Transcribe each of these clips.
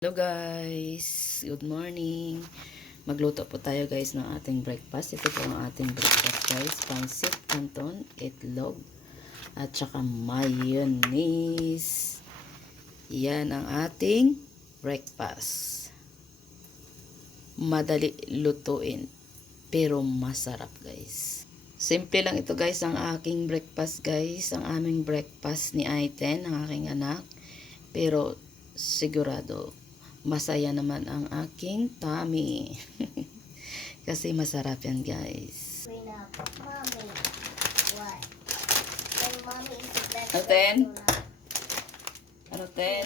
Hello guys! Good morning! Magluto po tayo guys ng ating breakfast. Ito po ang ating breakfast guys. Pansit, canton, itlog, at saka mayonnaise. Yan ang ating breakfast. Madali lutuin, pero masarap guys. Simple lang ito guys ang aking breakfast guys. Ang aming breakfast ni Aiten, ang aking anak. Pero sigurado masaya naman ang aking tummy. Kasi masarap yan, guys. Mommy. What? When mommy is the best. Ano, Ten? Ano, ten?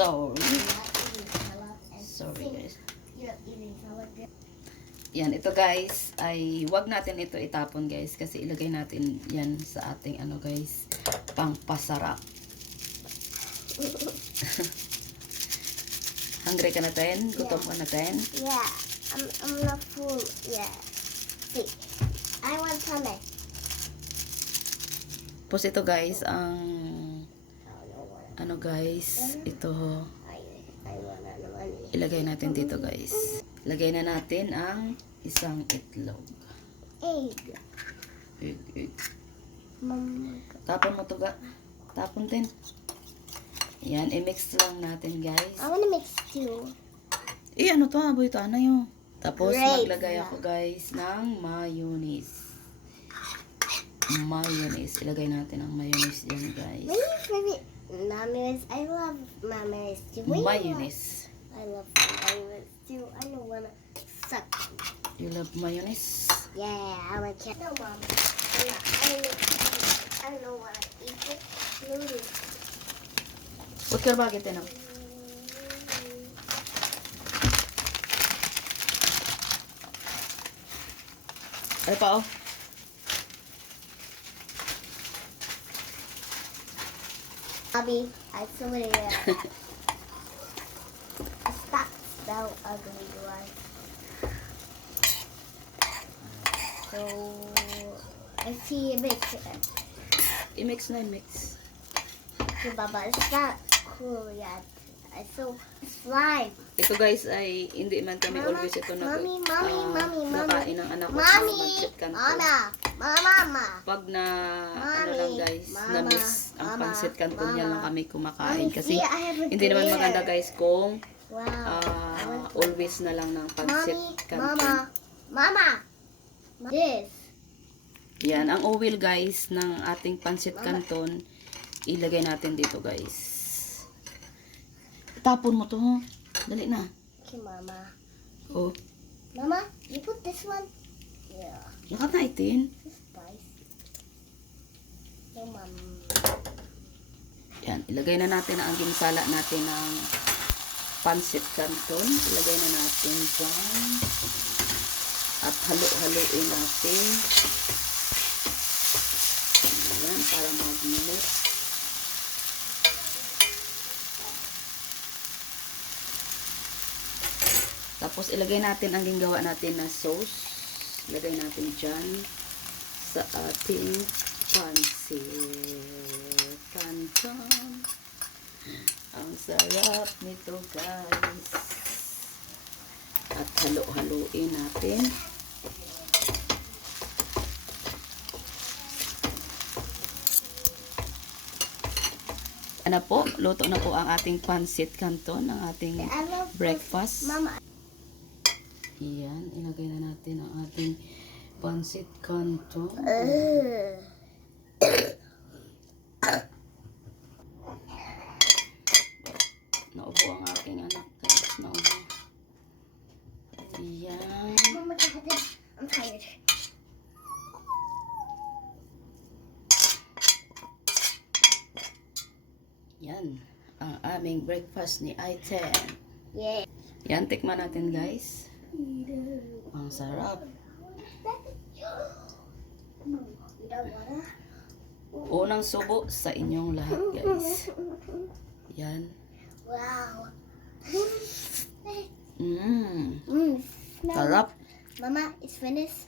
Sorry. Sorry, guys. Yan, ito guys, ay wag natin ito itapon guys kasi ilagay natin yan sa ating ano guys, pang pasarap. Hungry ka na, Ten? Gutom ka na, Ten? Yeah, I'm, I'm not full. Yeah. See, I want tummy. Tapos ito guys, ang ano guys, ito I, I want money. Ilagay natin dito guys. Lagay na natin ang isang itlog. Egg. Egg, egg. Tapon mo to ga. Tapon din. Yan, i-mix lang natin guys. I want to mix two. Eh, ano to? Aboy to, ano yun? Tapos, Great. maglagay ako guys ng mayonnaise. Mayonnaise. Ilagay natin ang mayonnaise dyan guys. My favorite mayonnaise. I love mayonnaise too. Mayonnaise. Like? I love mayonnaise too. I don't wanna suck. You love mayonnaise? Yeah, I'm a cat. No, mom. I don't. I don't know what I eat it. Noodles. Huwag ka bagay tinang. Ay pa oh. Bobby, I saw it so ugly one. So I see a bit. I-mix na i-mix. Okay, Baba, it's not cool yet. I saw slime. Ito guys ay hindi man kami Mama, always ito nag mommy, mommy, ah, mommy, nakain ng anak ko Mommy, kanto. mama, mama. Pag na ano Mommy, lang guys, mama, na miss ang mama, pansit canton yan lang mama. kami kumakain Mommy, kasi see, hindi naman maganda guys kung Wow. to- always na lang ng pansit Mommy, canton. mama, mama. This. Yan, ang oil guys ng ating pansit canton, ilagay natin dito guys. Tapon mo to. Dali na. Okay, mama. Oh, Mama, you put this one? Yeah. lakat na itin. This spice. No, mom. Yan, ilagay na natin ang ginsala natin ng pansit canton. Ilagay na natin dyan. At halo-haloin natin. Ayan, para mag-mix. Tapos ilagay natin ang gingawa natin na sauce. Ilagay natin dyan sa ating pansit canton. Ang sarap nito guys. At halo-haloin natin. Ano po? Luto na po ang ating pansit canton, ang ating breakfast. Iyan, ilagay na natin ang ating pansit canton. Ugh. Naubo ang aking anak guys. Naubo. Iyan. Mama, go tired. Yan. Ang aming breakfast ni Aiten. Yeah. Yan, tikman natin guys. Ang sarap. Unang subo sa inyong lahat, guys. Yan. Wow. Mmm. Mm. Sarap. Mama, it's finished.